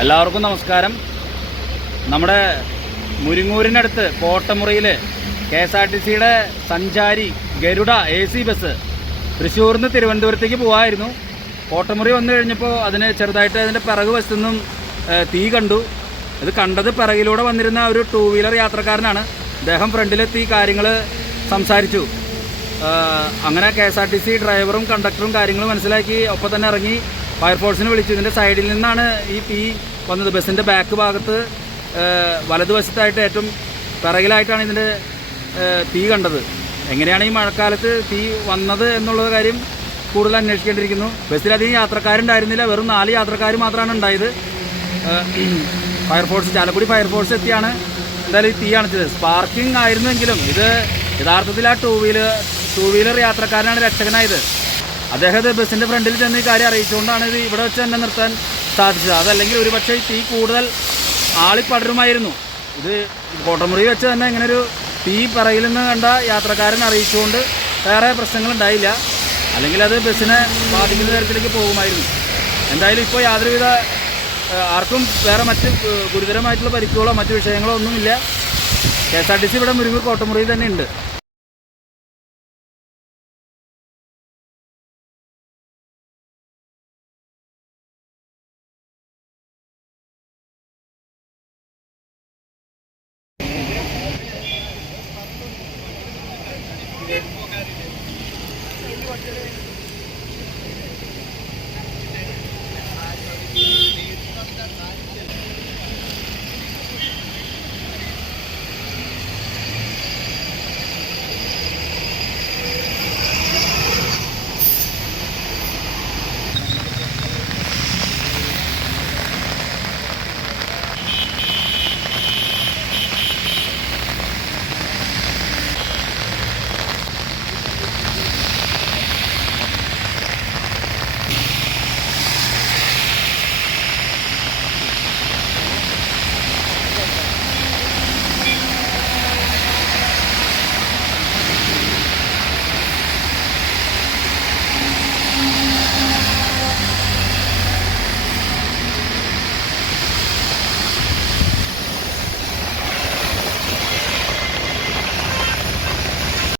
എല്ലാവർക്കും നമസ്കാരം. നമ്മുടെ മുരിങ്ങൂരിനടുത്ത് കോട്ടമുറിയിൽ KSRTCയുടെ സഞ്ചാരി ഗരുഡ AC ബസ് തൃശ്ശൂരിൽ നിന്ന് തിരുവനന്തപുരത്തേക്ക് പോകാമായിരുന്നു. കോട്ടമുറി വന്നു കഴിഞ്ഞപ്പോൾ അതിന് ചെറുതായിട്ട് അതിൻ്റെ പിറകു വശത്തു നിന്നും തീ കണ്ടു. ഇത് കണ്ടത് പിറകിലൂടെ വന്നിരുന്ന ഒരു 2 വീലർ യാത്രക്കാരനാണ്. അദ്ദേഹം ഫ്രണ്ടിലെത്തി കാര്യങ്ങൾ സംസാരിച്ചു. അങ്ങനെ KSRTC ഡ്രൈവറും കണ്ടക്ടറും കാര്യങ്ങൾ മനസ്സിലാക്കി ഒപ്പം തന്നെ ഇറങ്ങി ഫയർഫോഴ്സിനെ വിളിച്ചു. ഇതിൻ്റെ സൈഡിൽ നിന്നാണ് ഈ തീ വന്നത്. ബസ്സിൻ്റെ ബാക്ക് ഭാഗത്ത് വലതുവശത്തായിട്ട് ഏറ്റവും പിറകിലായിട്ടാണ് ഇതിൻ്റെ തീ കണ്ടത്. എങ്ങനെയാണ് ഈ മഴക്കാലത്ത് തീ വന്നത് എന്നുള്ള കാര്യം കൂടുതൽ അന്വേഷിക്കേണ്ടിയിരിക്കുന്നു. ബസ്സിലധികം യാത്രക്കാരുണ്ടായിരുന്നില്ല, വെറും 4 യാത്രക്കാർ മാത്രമാണ് ഉണ്ടായത്. ചാലക്കുടി ഫയർഫോഴ്സ് എത്തിയാണ് എന്തായാലും ഈ തീ അണച്ചത്. സ്പാർക്കിംഗ് ആയിരുന്നെങ്കിലും ഇത് യഥാർത്ഥത്തിൽ ആ 2 വീലർ യാത്രക്കാരനാണ് രക്ഷകനായത്. അദ്ദേഹത്തെ ബസ്സിൻ്റെ ഫ്രണ്ടിൽ ചെന്ന് ഈ കാര്യം അറിയിച്ചുകൊണ്ടാണ് ഇത് ഇവിടെ വെച്ച് തന്നെ നിർത്താൻ സാധിച്ചത്. അതല്ലെങ്കിൽ ഒരുപക്ഷെ തീ കൂടുതൽ ആളിപ്പടരുമായിരുന്നു. ഇത് കോട്ടമുറി വെച്ച് തന്നെ ഇങ്ങനൊരു തീ പിറകിൽ നിന്ന് കണ്ട യാത്രക്കാരൻ അറിയിച്ചുകൊണ്ട് വേറെ പ്രശ്നങ്ങളുണ്ടായില്ല. അല്ലെങ്കിൽ അത് ബസ്സിനെ ബാധിക്കുന്ന തരത്തിലേക്ക് പോകുമായിരുന്നു. എന്തായാലും ഇപ്പോൾ യാതൊരുവിധ ആർക്കും വേറെ മറ്റ് ഗുരുതരമായിട്ടുള്ള പരിക്കുകളോ മറ്റു വിഷയങ്ങളോ ഒന്നുമില്ല. KSRTC ഇവിടെ മുരിങ്ങൂർ കോട്ടമുറിയിൽ തന്നെ ഉണ്ട്.